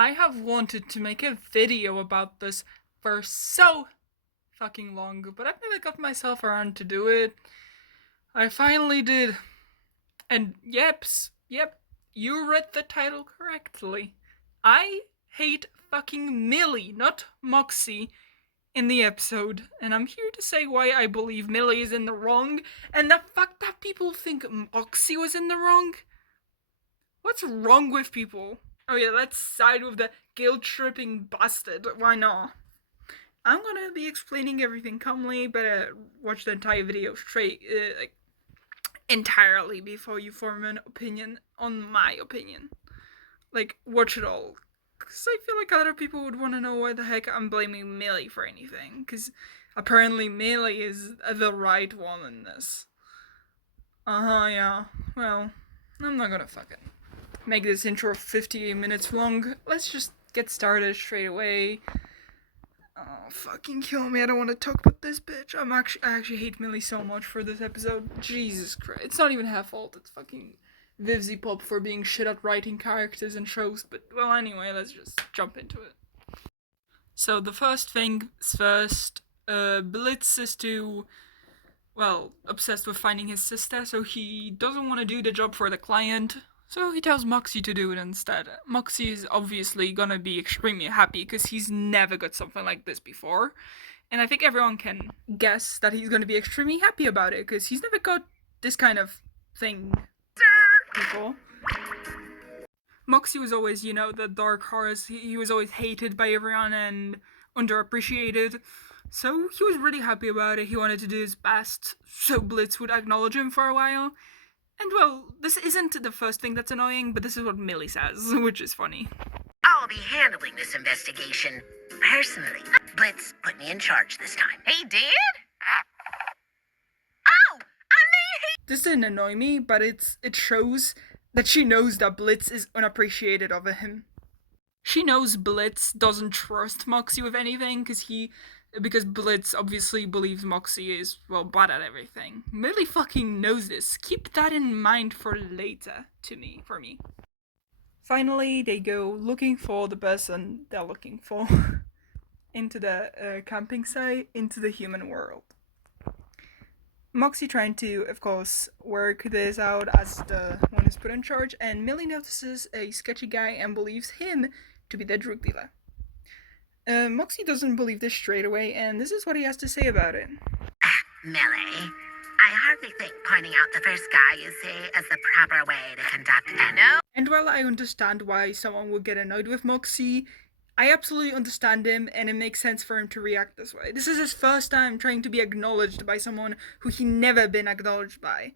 I have wanted to make a video about this for so fucking long, but I've never got myself around to do it. I finally did. And yep, you read the title correctly. I hate fucking Millie, not Moxxie, in the episode, and I'm here to say why I believe Millie is in the wrong, and the fact that people think Moxxie was in the wrong. What's wrong with people? Oh yeah, let's side with the guilt-tripping bastard. Why not? I'm gonna be explaining everything calmly, but watch the entire video straight, entirely before you form an opinion on my opinion. Like, watch it all. Because I feel like other people would want to know why the heck I'm blaming Millie for anything. Because apparently Millie is the right one in this. Yeah. Well, I'm not gonna fucking make this intro 50 minutes long. Let's just get started straight away. Oh, fucking kill me. I don't want to talk about this bitch. I actually hate Millie so much for this episode. Jesus Christ. It's not even her fault. It's fucking Vivzy Pop for being shit at writing characters and shows. But, well, anyway, let's just jump into it. So, the first thing is first, Blitz is obsessed with finding his sister, so he doesn't want to do the job for the client. So he tells Moxxie to do it instead. Moxxie is obviously gonna be extremely happy because he's never got something like this before. And I think everyone can guess that he's gonna be extremely happy about it because he's never got this kind of thing before. Moxxie was always, the dark horse. He was always hated by everyone and underappreciated. So he was really happy about it. He wanted to do his best so Blitz would acknowledge him for a while. And well, this isn't the first thing that's annoying, but this is what Millie says, which is funny. I'll be handling this investigation personally. Blitz put me in charge this time. He did? Oh, This didn't annoy me, but it shows that she knows that Blitz is unappreciated over him. She knows Blitz doesn't trust Moxxie with anything because Blitz obviously believes Moxxie is, bad at everything. Millie fucking knows this. Keep that in mind for later, for me. Finally, they go looking for the person they're looking for into the camping site, into the human world. Moxxie trying to, of course, work this out as the one who's put in charge, and Millie notices a sketchy guy and believes him to be the drug dealer. Moxxie doesn't believe this straight away, and this is what he has to say about it. Millie, I hardly think pointing out the first guy you see is the proper way to conduct an. And while I understand why someone would get annoyed with Moxxie, I absolutely understand him, and it makes sense for him to react this way. This is his first time trying to be acknowledged by someone who he never been acknowledged by.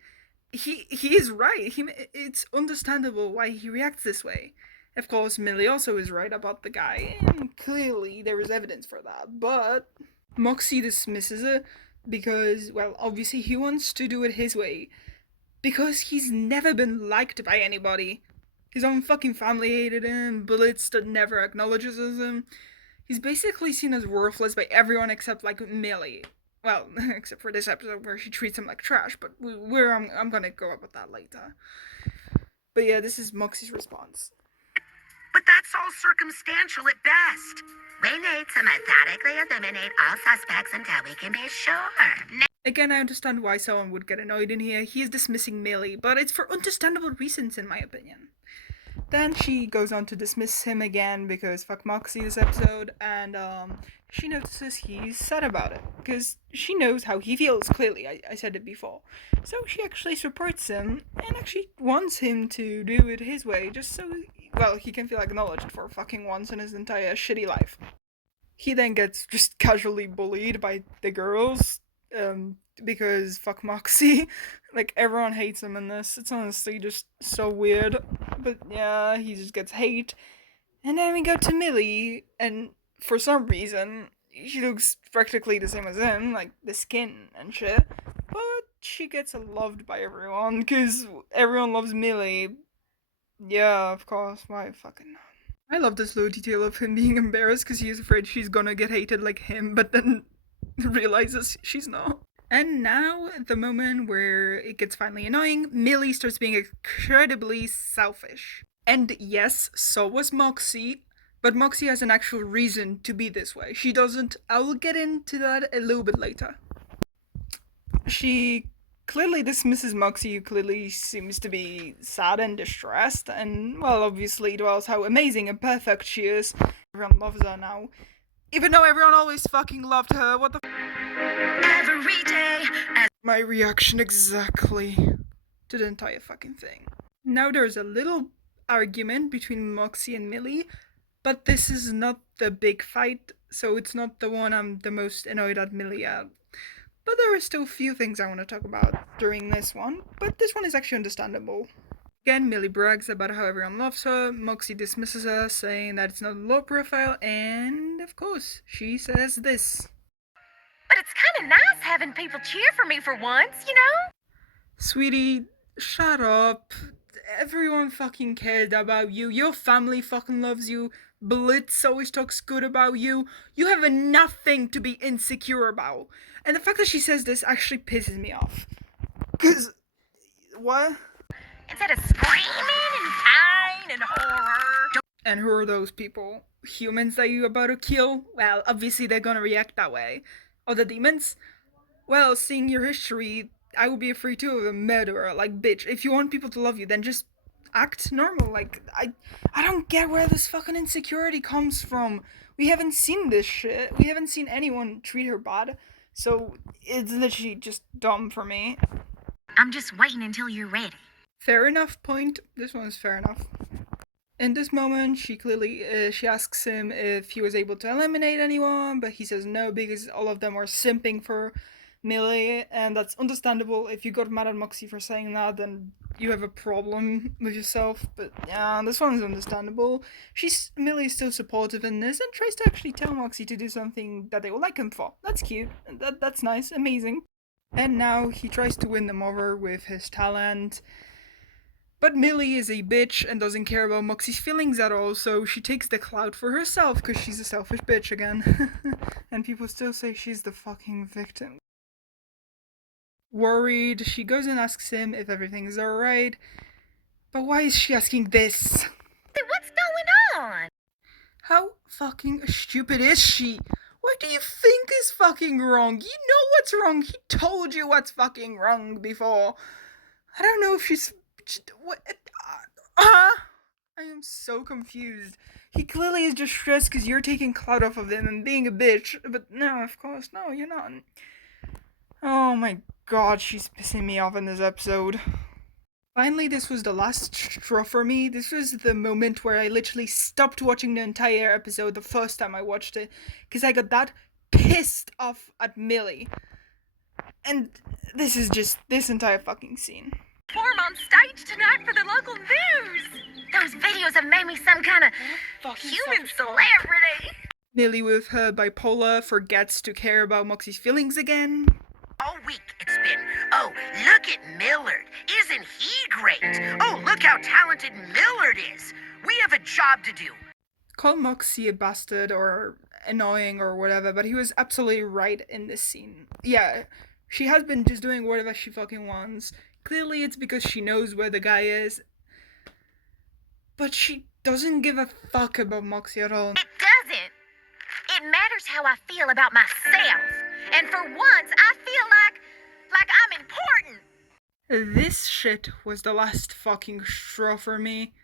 He is right. It's understandable why he reacts this way. Of course, Millie also is right about the guy, and clearly there is evidence for that, but Moxxie dismisses it because, obviously he wants to do it his way. Because he's never been liked by anybody. His own fucking family hated him, Blitz never acknowledges him. He's basically seen as worthless by everyone except, Millie. Well, except for this episode where she treats him like trash, but I'm gonna go about that later. But yeah, this is Moxxie's response. But that's all circumstantial at best. We need to methodically eliminate all suspects until we can be sure. Again, I understand why someone would get annoyed in here. He is dismissing Millie, but it's for understandable reasons, in my opinion. Then she goes on to dismiss him again because fuck Moxxie this episode, and she notices he's sad about it because she knows how he feels, clearly. I said it before. So she actually supports him and actually wants him to do it his way just so he can feel acknowledged for fucking once in his entire shitty life. He then gets just casually bullied by the girls, because fuck Moxxie. Everyone hates him in this. It's honestly just so weird. But yeah, he just gets hate. And then we go to Millie, and for some reason, she looks practically the same as him, the skin and shit. But she gets loved by everyone, because everyone loves Millie. Yeah, of course, why fucking not. I love this little detail of him being embarrassed because he's afraid she's gonna get hated like him, but then realizes she's not. And now, the moment where it gets finally annoying, Millie starts being incredibly selfish. And yes, so was Moxxie, But Moxxie has an actual reason to be this way. She doesn't. I will get into that a little bit later. She clearly dismisses Moxxie, who clearly seems to be sad and distressed, and, well, obviously dwells how amazing and perfect she is. Everyone loves her now. Even though everyone always fucking loved her, what the Every day. My reaction exactly to the entire fucking thing. Now there's a little argument between Moxxie and Millie, but this is not the big fight, so it's not the one I'm the most annoyed at Millie at. But there are still a few things I want to talk about during this one, but this one is actually understandable. Again, Millie brags about how everyone loves her, Moxxie dismisses her, saying that it's not low profile, and of course, she says this. But it's kind of nice having people cheer for me for once, you know? Sweetie, shut up. Everyone fucking cared about you. Your family fucking loves you. Blitz always talks good about you. You have nothing to be insecure about. And the fact that she says this actually pisses me off. Cause, what? Instead of screaming and pain and horror. And who are those people? Humans that you're about to kill? Well, obviously they're gonna react that way. Or the demons? Well, seeing your history, I would be afraid too of a murderer. Like, bitch, if you want people to love you, then just act normal. Like, I don't get where this fucking insecurity comes from. We haven't seen this shit. We haven't seen anyone treat her bad. So, it's literally just dumb for me. I'm just waiting until you're ready. Fair enough point. This one's fair enough. In this moment, she asks him if he was able to eliminate anyone, but he says no because all of them are simping for Millie, and that's understandable. If you got mad at Moxxie for saying that, then you have a problem with yourself. But yeah, this one is understandable. Millie's still supportive in this and tries to actually tell Moxxie to do something that they will like him for. That's cute. That's nice, amazing. And now he tries to win them over with his talent. But Millie is a bitch and doesn't care about Moxxie's feelings at all, so she takes the clout for herself because she's a selfish bitch again. And people still say she's the fucking victim. Worried, she goes and asks him if everything's alright. But why is she asking this? Hey, what's going on? How fucking stupid is she? What do you think is fucking wrong? You know what's wrong. He told you what's fucking wrong before. I don't know if she's... What? I am so confused. He clearly is just stressed because you're taking clout off of him and being a bitch. But no, of course, no, you're not. Oh my god, she's pissing me off in this episode. Finally, this was the last straw for me. This was the moment where I literally stopped watching the entire episode the first time I watched it. Because I got that pissed off at Millie. And this is just this entire fucking scene. Perform on stage tonight for the local news. Those videos have made me some kind of human celebrity. Millie, with her bipolar, forgets to care about Moxxie's feelings again. All week it's been, oh, look at Millard. Isn't he great? Oh, look how talented Millard is. We have a job to do. Call Moxxie a bastard or annoying or whatever, but he was absolutely right in this scene. Yeah, she has been just doing whatever she fucking wants. Clearly it's because she knows where the guy is. But she doesn't give a fuck about Moxxie at all. It doesn't. It matters how I feel about myself. And for once, I feel like I'm important. This shit was the last fucking straw for me.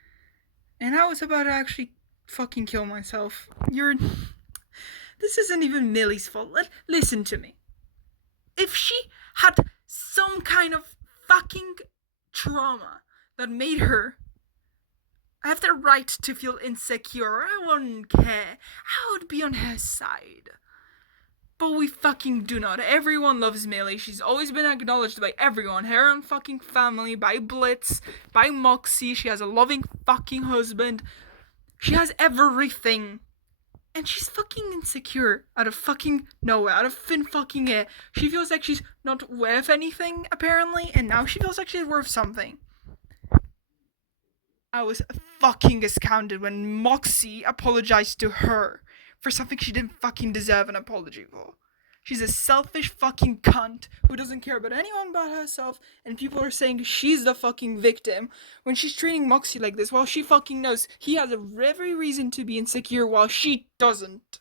And I was about to actually fucking kill myself. This isn't even Millie's fault. Listen to me. If she had some kind of fucking trauma that made her have the right to feel insecure, I wouldn't care. I would be on her side. But we fucking do not. Everyone loves Millie. She's always been acknowledged by everyone. Her own fucking family, by Blitz, by Moxxie. She has a loving fucking husband. She has everything. And she's fucking insecure out of fucking nowhere, out of thin fucking air. She feels like she's not worth anything, apparently, and now she feels like she's worth something. I was fucking astounded when Moxxie apologized to her for something she didn't fucking deserve an apology for. She's a selfish fucking cunt who doesn't care about anyone but herself, and people are saying she's the fucking victim when she's treating Moxxie like this while she fucking knows he has every reason to be insecure while she doesn't.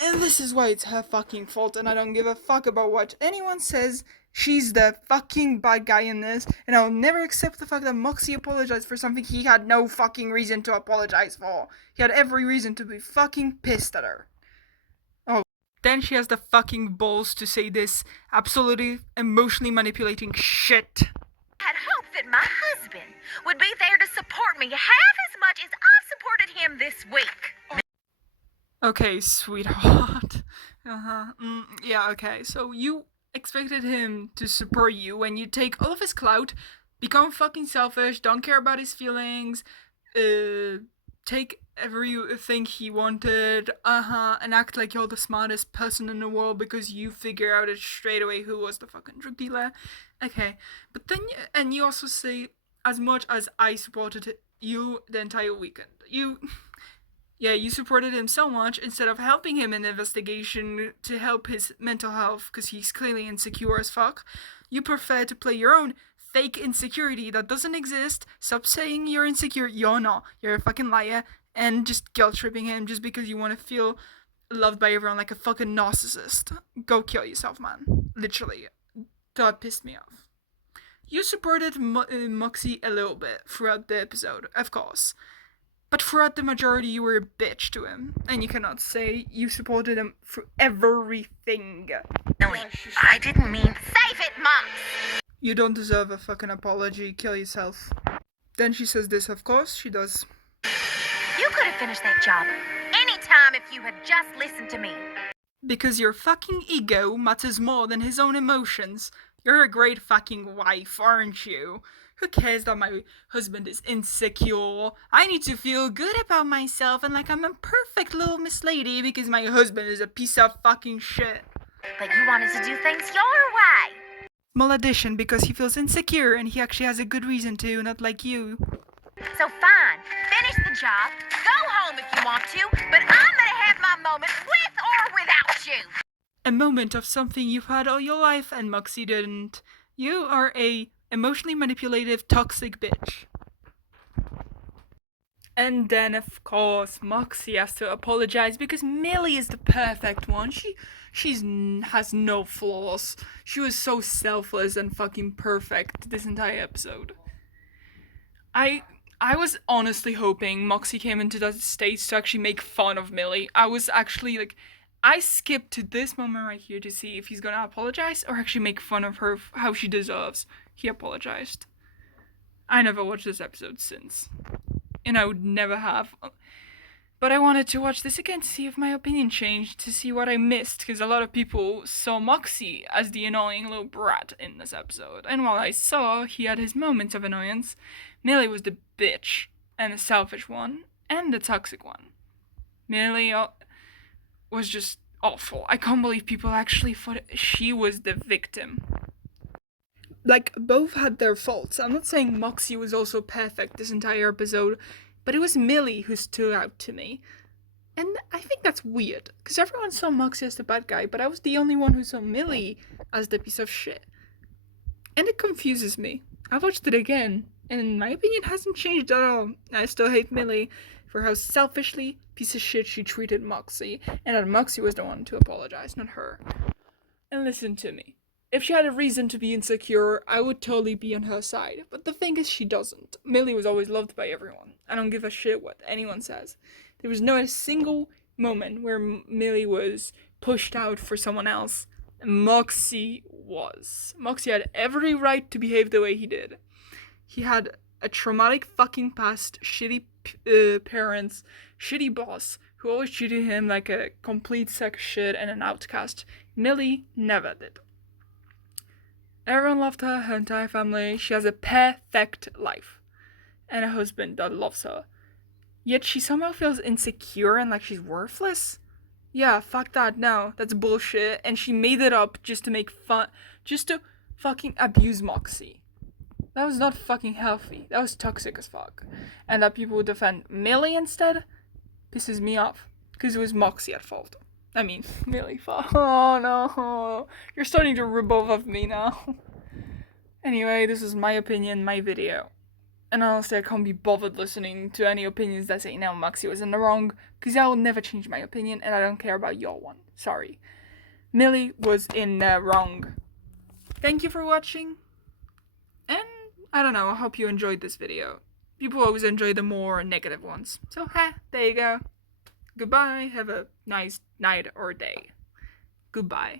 And this is why it's her fucking fault, and I don't give a fuck about what anyone says. She's the fucking bad guy in this, and I'll never accept the fact that Moxxie apologized for something he had no fucking reason to apologize for. He had every reason to be fucking pissed at her. Oh, then she has the fucking balls to say this absolutely emotionally manipulating shit. I had hoped that my husband would be there to support me half as much as I've supported him this week. Okay, sweetheart. Yeah, okay. So you expected him to support you when you take all of his clout, become fucking selfish, don't care about his feelings, take everything he wanted, and act like you're the smartest person in the world because you figure out it straight away who was the fucking drug dealer. Okay, but then, and you also say, as much as I supported you the entire weekend, you supported him so much instead of helping him in the investigation to help his mental health because he's clearly insecure as fuck. You prefer to play your own fake insecurity that doesn't exist. Stop saying you're insecure. You're not. You're a fucking liar. And just guilt tripping him just because you want to feel loved by everyone like a fucking narcissist. Go kill yourself, man. Literally. That pissed me off. You supported Moxxie a little bit throughout the episode, of course. But throughout the majority, you were a bitch to him. And you cannot say you supported him through everything. Millie, I didn't mean... Save it, Mox! You don't deserve a fucking apology. Kill yourself. Then she says this, of course, she does. You could have finished that job anytime if you had just listened to me. Because your fucking ego matters more than his own emotions. You're a great fucking wife, aren't you? Who cares that my husband is insecure? I need to feel good about myself and like I'm a perfect little Miss Lady because my husband is a piece of fucking shit. But you wanted to do things your way. Maledicent because he feels insecure and he actually has a good reason to, not like you. So fine, finish the job, go home if you want to, but I'm gonna have my moment with or without you. A moment of something you've had all your life and Moxxie didn't. You are a emotionally manipulative, toxic bitch. And then, of course, Moxxie has to apologize because Millie is the perfect one. She has no flaws. She was so selfless and fucking perfect this entire episode. I was honestly hoping Moxxie came into that state to actually make fun of Millie. I was actually like, I skipped to this moment right here to see if he's gonna apologize or actually make fun of her how she deserves. He apologized. I never watched this episode since. And I would never have. But I wanted to watch this again to see if my opinion changed, to see what I missed, because a lot of people saw Moxxie as the annoying little brat in this episode. And while I saw he had his moments of annoyance, Millie was the bitch, and the selfish one, and the toxic one. Millie was just awful. I can't believe people actually thought she was the victim. Like, both had their faults. I'm not saying Moxxie was also perfect this entire episode, but it was Millie who stood out to me. And I think that's weird, because everyone saw Moxxie as the bad guy, but I was the only one who saw Millie as the piece of shit. And it confuses me. I watched it again, and my opinion hasn't changed at all. I still hate Millie for how selfishly piece of shit she treated Moxxie, and that Moxxie was the one to apologize, not her. And listen to me. If she had a reason to be insecure, I would totally be on her side. But the thing is, she doesn't. Millie was always loved by everyone. I don't give a shit what anyone says. There was not a single moment where Millie was pushed out for someone else. Moxxie was. Moxxie had every right to behave the way he did. He had a traumatic fucking past, shitty parents, shitty boss, who always treated him like a complete sack of shit and an outcast. Millie never did. Everyone loved her, her entire family. She has a perfect life. And a husband that loves her. Yet she somehow feels insecure and like she's worthless. Yeah, fuck that, no. That's bullshit. And she made it up just to make fun. Just to fucking abuse Moxxie. That was not fucking healthy. That was toxic as fuck. And that people would defend Millie instead pisses me off. Because it was Moxxie at fault. I mean, Millie. Oh no, you're starting to rub off of me now. Anyway, this is my opinion, my video. And honestly, I can't be bothered listening to any opinions that say now Moxxie was in the wrong, because I will never change my opinion, and I don't care about your one. Sorry. Millie was in the wrong. Thank you for watching, and I don't know, I hope you enjoyed this video. People always enjoy the more negative ones. So, there you go. Goodbye, have a nice night or day. Goodbye.